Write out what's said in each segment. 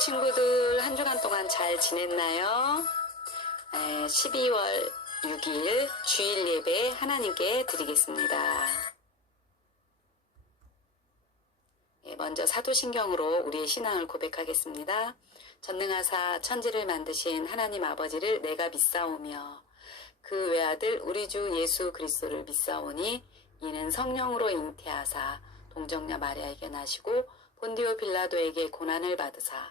친구들 한 주간 동안 잘 지냈나요? 네, 12월 6일 주일 예배 하나님께 드리겠습니다. 네, 먼저 사도신경으로 우리의 신앙을 고백하겠습니다. 전능하사 천지를 만드신 하나님 아버지를 내가 믿사오며 그 외아들 우리 주 예수 그리스도를 믿사오니 이는 성령으로 잉태하사 동정녀 마리아에게 나시고 본디오 빌라도에게 고난을 받으사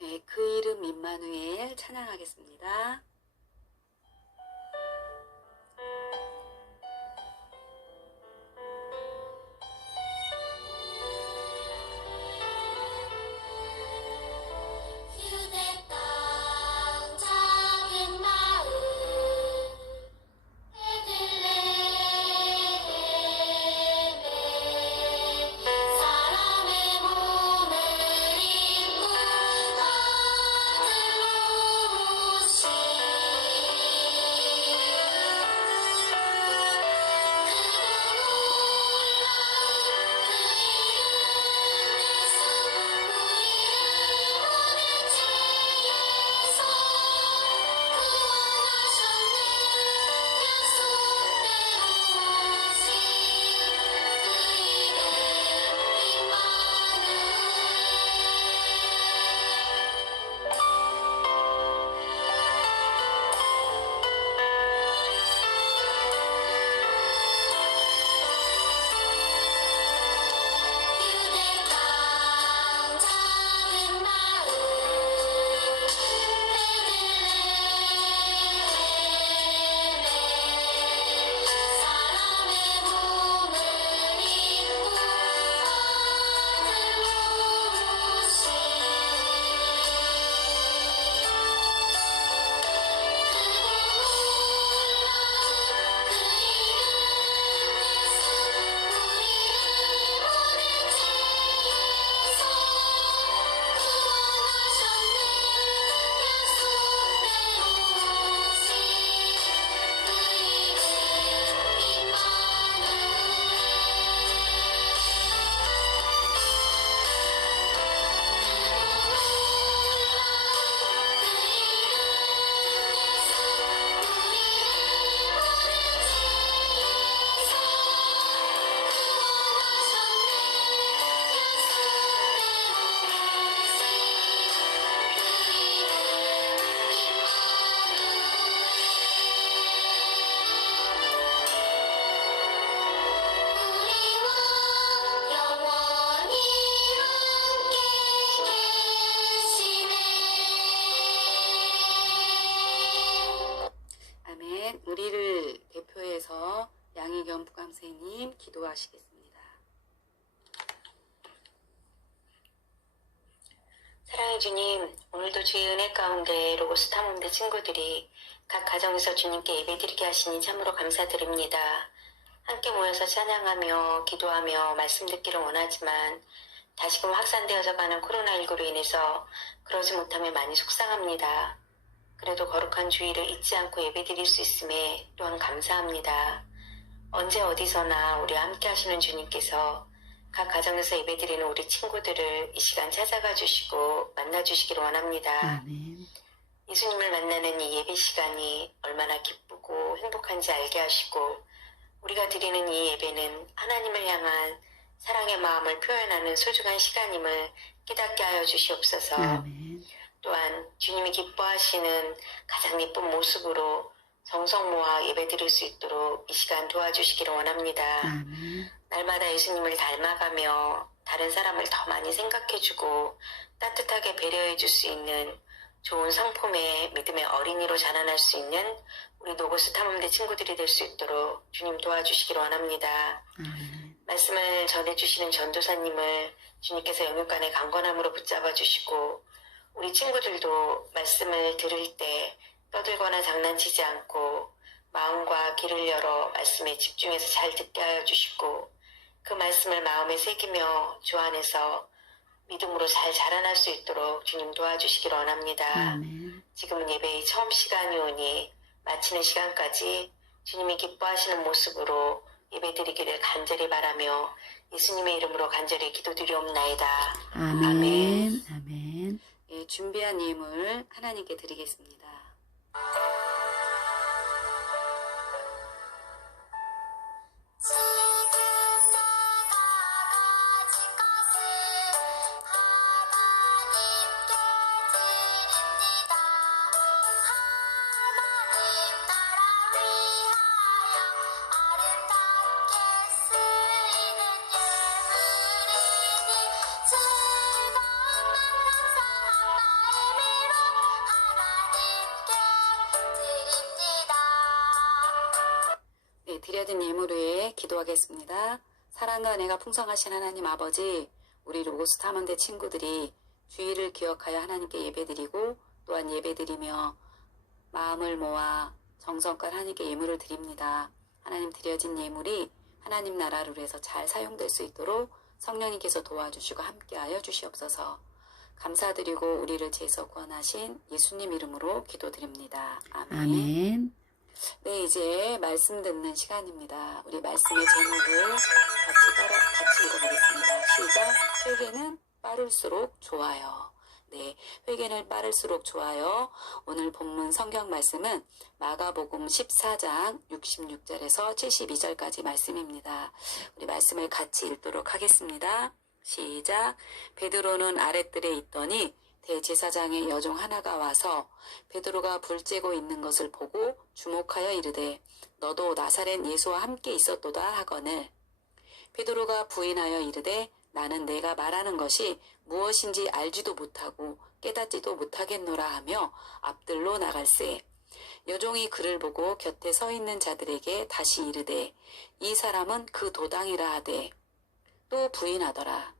네, 그 이름 임마누엘 찬양하겠습니다. 주님, 오늘도 주의 은혜 가운데 로고스 탐험대 친구들이 각 가정에서 주님께 예배드리게 하시니 참으로 감사드립니다. 함께 모여서 찬양하며 기도하며 말씀 듣기를 원하지만 다시금 확산되어져 가는 코로나19로 인해서 그러지 못하면 많이 속상합니다. 그래도 거룩한 주의를 잊지 않고 예배드릴 수 있음에 또한 감사합니다. 언제 어디서나 우리와 함께 하시는 주님께서 각 가정에서 예배드리는 우리 친구들을 이 시간 찾아가 주시고 만나 주시기를 원합니다. 아멘. 예수님을 만나는 이 예배 시간이 얼마나 기쁘고 행복한지 알게 하시고 우리가 드리는 이 예배는 하나님을 향한 사랑의 마음을 표현하는 소중한 시간임을 깨닫게 하여 주시옵소서. 아멘. 또한 주님이 기뻐하시는 가장 예쁜 모습으로 정성 모아 예배 드릴 수 있도록 이 시간 도와주시기를 원합니다. 아멘. 날마다 예수님을 닮아가며 다른 사람을 더 많이 생각해주고 따뜻하게 배려해줄 수 있는 좋은 성품의 믿음의 어린이로 자라날 수 있는 우리 노고스 탐험대 친구들이 될 수 있도록 주님 도와주시기를 원합니다. 아멘. 말씀을 전해주시는 전도사님을 주님께서 영육간의 강건함으로 붙잡아 주시고 우리 친구들도 말씀을 들을 때 떠들거나 장난치지 않고 마음과 귀를 열어 말씀에 집중해서 잘 듣게 하여 주시고 그 말씀을 마음에 새기며 주 안에서 믿음으로 잘 자라날 수 있도록 주님 도와주시길 원합니다. 아멘. 지금은 예배의 처음 시간이 오니 마치는 시간까지 주님이 기뻐하시는 모습으로 예배드리기를 간절히 바라며 예수님의 이름으로 간절히 기도드리옵나이다. 아멘. 아멘. 예, 준비한 예물 하나님께 드리겠습니다. 기도하겠습니다. 사랑과 은혜가 풍성하신 하나님 아버지, 우리 로고스 탐험대 친구들이 주의를 기억하여 하나님께 예배드리고 또한 예배드리며 마음을 모아 정성껏 하나님께 예물을 드립니다. 하나님 드려진 예물이 하나님 나라를 위해서 잘 사용될 수 있도록 성령님께서 도와주시고 함께하여 주시옵소서. 감사드리고 우리를 죄에서 구원하신 예수님 이름으로 기도드립니다. 아멘. 네, 이제 말씀 듣는 시간입니다. 우리 말씀의 제목을 같이 따라 같이 읽어보겠습니다. 시작. 회개는 빠를수록 좋아요. 네, 회개는 빠를수록 좋아요. 오늘 본문 성경 말씀은 마가복음 14장 66절에서 72절까지 말씀입니다. 우리 말씀을 같이 읽도록 하겠습니다. 시작. 베드로는 아랫뜰에 있더니 대제사장의 여종 하나가 와서 베드로가 불 쬐고 있는 것을 보고 주목하여 이르되 너도 나사렛 예수와 함께 있었도다 하거늘. 베드로가 부인하여 이르되 나는 내가 말하는 것이 무엇인지 알지도 못하고 깨닫지도 못하겠노라 하며 앞들로 나갈세. 여종이 그를 보고 곁에 서 있는 자들에게 다시 이르되 이 사람은 그 도당이라 하되. 또 부인하더라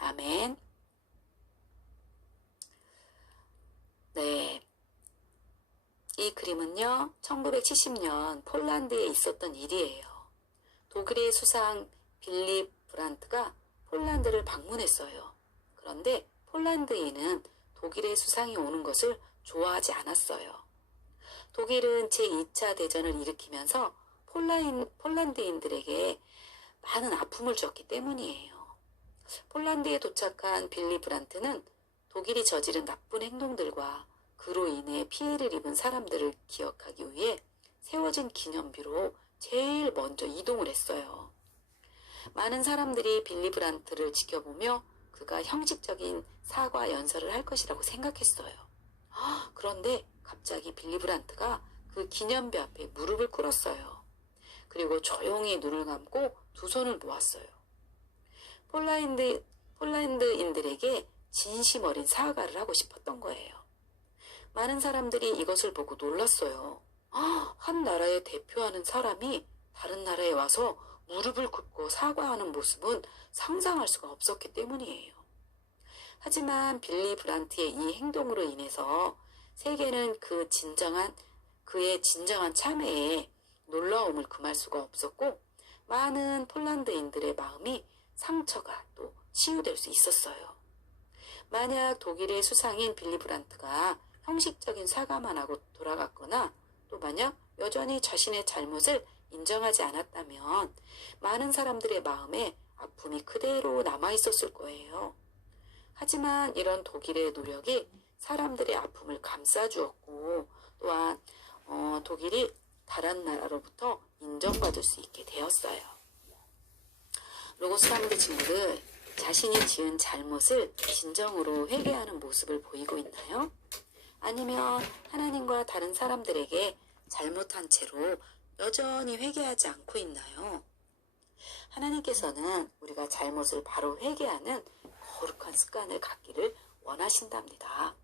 아멘. 네. 이 그림은요, 1970년 폴란드에 있었던 일이에요. 독일의 수상 빌리 브란트가 폴란드를 방문했어요. 그런데 폴란드인은 독일의 수상이 오는 것을 좋아하지 않았어요. 독일은 제2차 대전을 일으키면서 폴라인, 폴란드인들에게 많은 아픔을 줬기 때문이에요. 폴란드에 도착한 빌리 브란트는 독일이 저지른 나쁜 행동들과 그로 인해 피해를 입은 사람들을 기억하기 위해 세워진 기념비로 제일 먼저 이동을 했어요. 많은 사람들이 빌리 브란트를 지켜보며 그가 형식적인 사과 연설을 할 것이라고 생각했어요. 아, 그런데 갑자기 빌리 브란트가 그 기념비 앞에 무릎을 꿇었어요. 그리고 조용히 눈을 감고 두 손을 모았어요. 폴란드, 폴란드인들에게 진심 어린 사과를 하고 싶었던 거예요. 많은 사람들이 이것을 보고 놀랐어요. 아, 한 나라의 대표하는 사람이 다른 나라에 와서 무릎을 꿇고 사과하는 모습은 상상할 수가 없었기 때문이에요. 하지만 빌리 브란트의 이 행동으로 인해서 세계는 그 진정한, 그의 진정한 참회에 놀라움을 금할 수가 없었고, 많은 폴란드인들의 마음이 상처가 또 치유될 수 있었어요. 만약 독일의 수상인 빌리 브란트가 형식적인 사과만 하고 돌아갔거나 또 만약 여전히 자신의 잘못을 인정하지 않았다면 많은 사람들의 마음에 아픔이 그대로 남아 있었을 거예요. 하지만 이런 독일의 노력이 사람들의 아픔을 감싸주었고 또한 어, 독일이 다른 나라로부터 인정받을 수 있게 되었어요. 로고스 사람들 친구들 자신이 지은 잘못을 진정으로 회개하는 모습을 보이고 있나요? 아니면 하나님과 다른 사람들에게 잘못한 채로 여전히 회개하지 않고 있나요? 하나님께서는 우리가 잘못을 바로 회개하는 거룩한 습관을 갖기를 원하신답니다.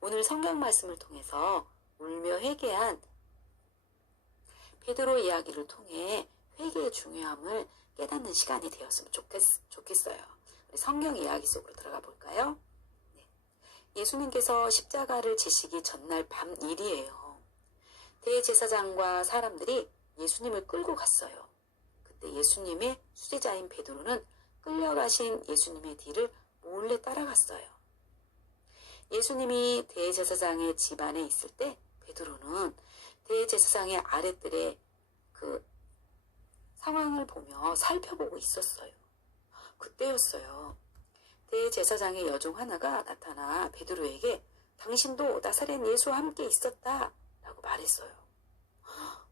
오늘 성경 말씀을 통해서 울며 회개한 베드로 이야기를 통해 회개의 중요함을 깨닫는 시간이 되었으면 좋겠, 좋겠어요. 우리 성경 이야기 속으로 들어가 볼까요? 네. 예수님께서 십자가를 지시기 전날 밤 일이에요. 대제사장과 사람들이 예수님을 끌고 갔어요. 그때 예수님의 수제자인 베드로는 끌려가신 예수님의 뒤를 몰래 따라갔어요. 예수님이 대제사장의 집안에 있을 때 베드로는 대제사장의 아랫들의 그 상황을 보며 살펴보고 있었어요. 그때였어요. 대제사장의 여종 하나가 나타나 베드로에게 당신도 나사렛 예수와 함께 있었다 라고 말했어요.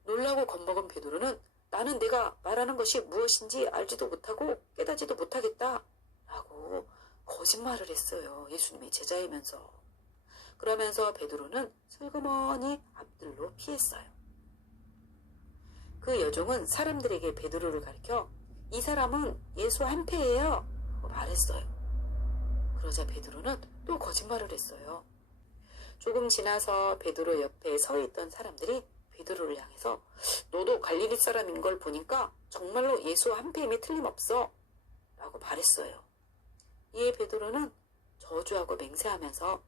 놀라고 겁먹은 베드로는 나는 내가 말하는 것이 무엇인지 알지도 못하고 깨닫지도 못하겠다 라고 거짓말을 했어요. 예수님의 제자이면서. 그러면서 베드로는 슬그머니 앞들로 피했어요. 그 여종은 사람들에게 베드로를 가리켜 이 사람은 예수 한패예요 말했어요. 그러자 베드로는 또 거짓말을 했어요. 조금 지나서 베드로 옆에 서 있던 사람들이 베드로를 향해서 너도 갈릴리 사람인 걸 보니까 정말로 예수 한패임이 틀림없어 라고 말했어요. 이에 베드로는 저주하고 맹세하면서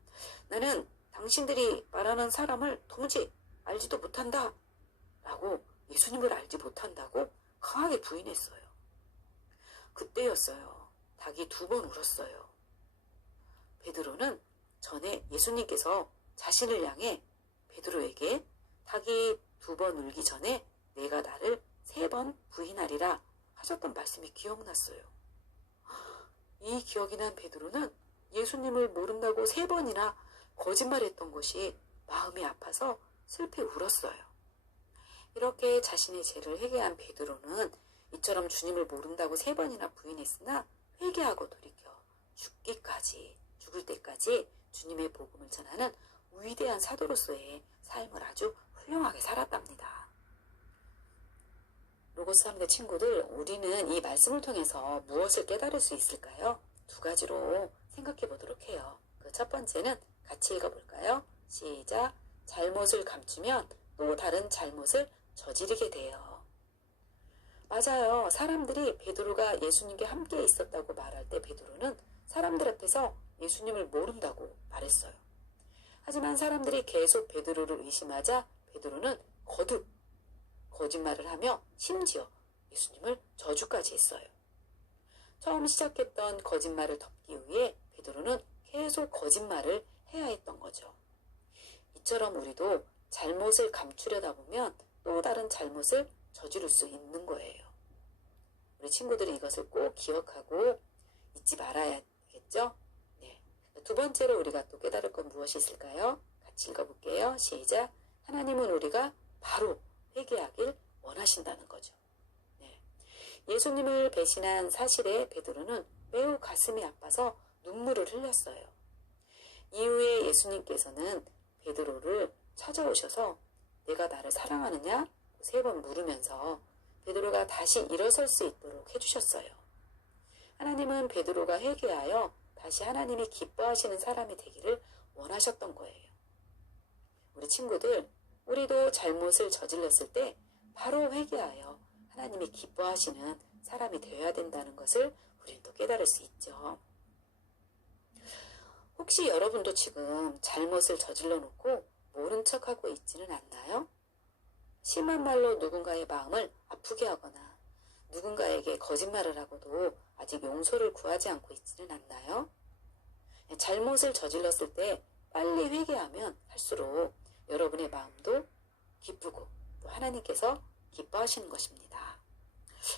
나는 당신들이 말하는 사람을 도무지 알지도 못한다 라고 예수님을 알지 못한다고 강하게 부인했어요. 그때였어요. 닭이 두 번 울었어요. 베드로는 전에 예수님께서 자신을 향해 베드로에게 닭이 두 번 울기 전에 내가 나를 세 번 부인하리라 하셨던 말씀이 기억났어요. 이 기억이 난 베드로는 예수님을 모른다고 세 번이나 거짓말했던 것이 마음이 아파서 슬피 울었어요. 이렇게 자신의 죄를 회개한 베드로는 이처럼 주님을 모른다고 세 번이나 부인했으나 회개하고 돌이켜 죽기까지 죽을 때까지 주님의 복음을 전하는 위대한 사도로서의 삶을 아주 훌륭하게 살았답니다. 로고스 함대 친구들, 우리는 이 말씀을 통해서 무엇을 깨달을 수 있을까요? 두 가지로 생각해 보도록 해요. 그 첫 번째는 같이 읽어볼까요? 시작. 잘못을 감추면 또 다른 잘못을 저지르게 돼요. 맞아요. 사람들이 베드로가 예수님께 함께 있었다고 말할 때 베드로는 사람들 앞에서 예수님을 모른다고 말했어요. 하지만 사람들이 계속 베드로를 의심하자 베드로는 거듭 거짓말을 하며 심지어 예수님을 저주까지 했어요. 처음 시작했던 거짓말을 덮기 위해 베드로는 계속 거짓말을 해야 했던 거죠. 이처럼 우리도 잘못을 감추려다 보면 또 다른 잘못을 저지를 수 있는 거예요. 우리 친구들이 이것을 꼭 기억하고 잊지 말아야겠죠? 네. 두 번째로 우리가 또 깨달을 건 무엇이 있을까요? 같이 읽어볼게요. 시작. 하나님은 우리가 바로 회개하길 원하신다는 거죠. 네. 예수님을 배신한 사실에 베드로는 매우 가슴이 아파서 눈물을 흘렸어요. 이후에 예수님께서는 베드로를 찾아오셔서 내가 나를 사랑하느냐? 세 번 물으면서 베드로가 다시 일어설 수 있도록 해주셨어요. 하나님은 베드로가 회개하여 다시 하나님이 기뻐하시는 사람이 되기를 원하셨던 거예요. 우리 친구들, 우리도 잘못을 저질렀을 때 바로 회개하여 하나님이 기뻐하시는 사람이 되어야 된다는 것을 우리는 또 깨달을 수 있죠. 혹시 여러분도 지금 잘못을 저질러 놓고 모른 척하고 있지는 않나요? 심한 말로 누군가의 마음을 아프게 하거나 누군가에게 거짓말을 하고도 아직 용서를 구하지 않고 있지는 않나요? 잘못을 저질렀을 때 빨리 회개하면 할수록 여러분의 마음도 기쁘고 또 하나님께서 기뻐하시는 것입니다.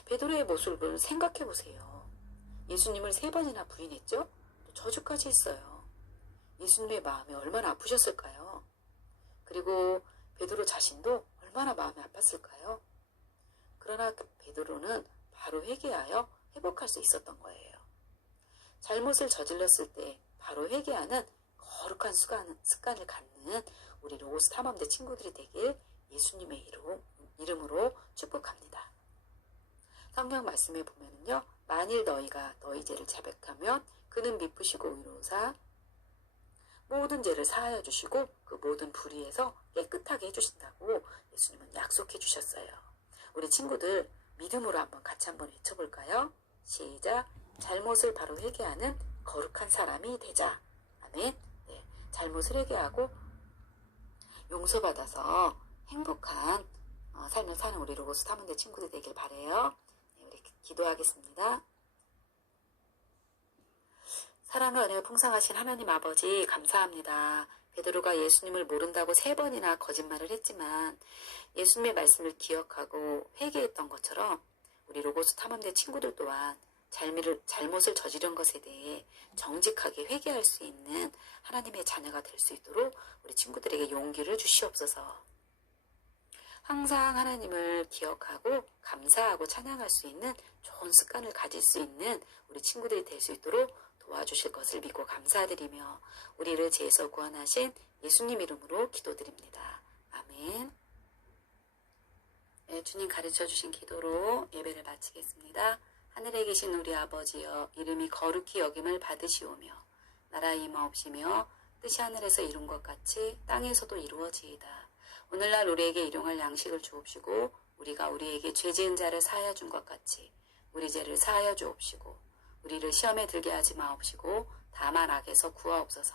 베드로의 모습을 생각해 보세요. 예수님을 세 번이나 부인했죠? 또 저주까지 했어요. 예수님의 마음이 얼마나 아프셨을까요? 그리고 베드로 자신도 얼마나 마음이 아팠을까요? 그러나 그 베드로는 바로 회개하여 회복할 수 있었던 거예요. 잘못을 저질렀을 때 바로 회개하는 거룩한 습관, 습관을 갖는 우리 로고스 탐험대 친구들이 되길 예수님의 이름, 이름으로 축복합니다. 성경 말씀에 보면은요, 만일 너희가 너희 죄를 자백하면 그는 미쁘시고 의로우사 모든 죄를 사하여 주시고 그 모든 불의에서 깨끗하게 해주신다고 예수님은 약속해 주셨어요. 우리 친구들 믿음으로 한번 같이 한번 외쳐볼까요? 시작. 잘못을 바로 회개하는 거룩한 사람이 되자. 아멘. 네, 잘못을 회개하고 용서받아서 행복한 어, 삶을 사는 우리 로고스 탐험대 친구들 되길 바래요. 네, 우리 기도하겠습니다. 사랑과 은혜가 풍성하신 하나님 아버지 감사합니다. 베드로가 예수님을 모른다고 세 번이나 거짓말을 했지만 예수님의 말씀을 기억하고 회개했던 것처럼 우리 로고스 탐험대 친구들 또한 잘못을 저지른 것에 대해 정직하게 회개할 수 있는 하나님의 자녀가 될 수 있도록 우리 친구들에게 용기를 주시옵소서. 항상 하나님을 기억하고 감사하고 찬양할 수 있는 좋은 습관을 가질 수 있는 우리 친구들이 될 수 있도록 도와주실 것을 믿고 감사드리며 우리를 죄에서 구원하신 예수님 이름으로 기도드립니다. 아멘. 네, 주님 가르쳐 주신 기도로 예배를 마치겠습니다. 하늘에 계신 우리 아버지여 이름이 거룩히 여김을 받으시오며 나라 임하옵시며 뜻이 하늘에서 이룬 것 같이 땅에서도 이루어지이다. 오늘날 우리에게 일용할 양식을 주옵시고 우리가 우리에게 죄 지은 자를 사하여 준 것 같이 우리 죄를 사하여 주옵시고 우리를 시험에 들게 하지 마옵시고 다만 악에서 구하옵소서.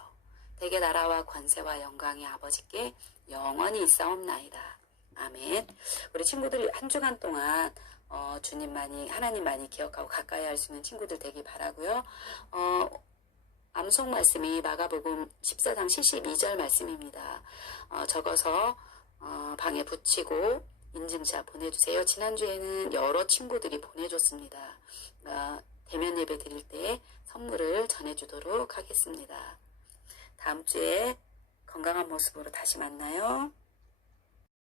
대개 나라와 권세와 영광이 아버지께 영원히 있사옵나이다. 아멘. 우리 친구들이 한 주간 동안 어, 주님만이 하나님만이 기억하고 가까이 할 수 있는 친구들 되길 바라고요. 어, 암송 말씀이 마가복음 14장 72절 말씀입니다. 어, 적어서 어, 방에 붙이고 인증샷 보내주세요. 지난주에는 여러 친구들이 보내줬습니다. 어, 대면 예배 드릴 때 선물을 전해주도록 하겠습니다. 다음 주에 건강한 모습으로 다시 만나요.